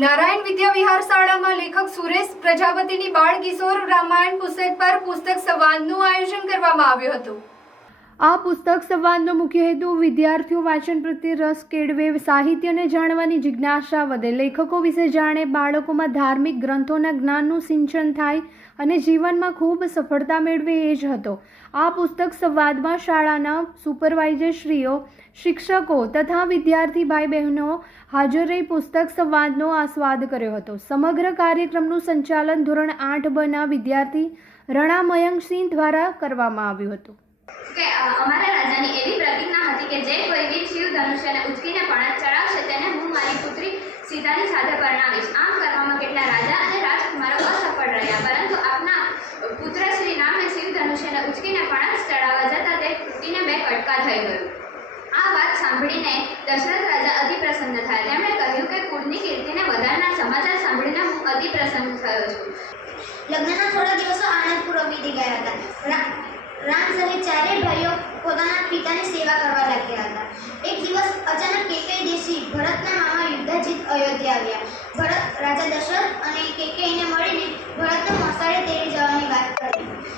નારાયણ વિદ્યા વિહાર શાળામાં લેખક સુરેશ પ્રજાપતિની બાળ કિશોર રામાયણ પુસ્તક પર પુસ્તક સંવાદનું આયોજન કરવામાં આવ્યું હતું। આ પુસ્તક સંવાદનો મુખ્ય હેતુ વિદ્યાર્થીઓ વાંચન પ્રત્યે રસ કેળવે, સાહિત્યને જાણવાની જિજ્ઞાસા વધે, લેખકો વિશે જાણે, બાળકોમાં ધાર્મિક ગ્રંથોના જ્ઞાનનું સિંચન થાય અને જીવનમાં ખૂબ સફળતા મેળવે એ જ હતો। આ પુસ્તક સંવાદમાં શાળાના સુપરવાઇઝરશ્રીઓ, શિક્ષકો તથા વિદ્યાર્થી ભાઈ બહેનો હાજર રહી પુસ્તક સંવાદનો આસ્વાદ કર્યો હતો। સમગ્ર કાર્યક્રમનું સંચાલન ધોરણ 8 ના વિદ્યાર્થી રણા મયંકસિંહ દ્વારા કરવામાં આવ્યું હતું। કે અમારા રાજાની એવી પ્રતિજ્ઞા હતી કે જે કોઈ વીર શિવ ધનુષ્યને ઉચકીને પણત ચડાવશે તેને હું મારી પુત્રી સીતાની સાથે પરણાવીશ। આમ કરવામાં કેટલા રાજા અને રાજકુમારો અસફળ રહ્યા, પરંતુ આપના પુત્ર શ્રી રામે શિવ ધનુષ્યને ઉચકીને પણત ચડાવવા જતાં તે તૂટીને બે કટકા થઈ ગયું। આ વાત સાંભળીને દશરથ રાજા અતિ પ્રસન્ન થયા। તેમણે કહ્યું કે કુળની કીર્તિને વધારનાર સમાચાર સાંભળીને હું અતિ પ્રસન્ન થયો છું। લગ્નના થોડા દિવસો આનંદપૂર્વક વીતી ગયા હતા। રામ સહિત ચારેય ભાઈઓ પોતાના પિતાની સેવા કરવા લાગ્યા હતા। એક દિવસ અચાનક કેકેય દેશી ભરતના મામા યુદ્ધજીત અયોધ્યા આવ્યા। ભરત રાજા દશરથ અને કેકેયને મળીને ભરતને મોસાળે તેડી જવાનો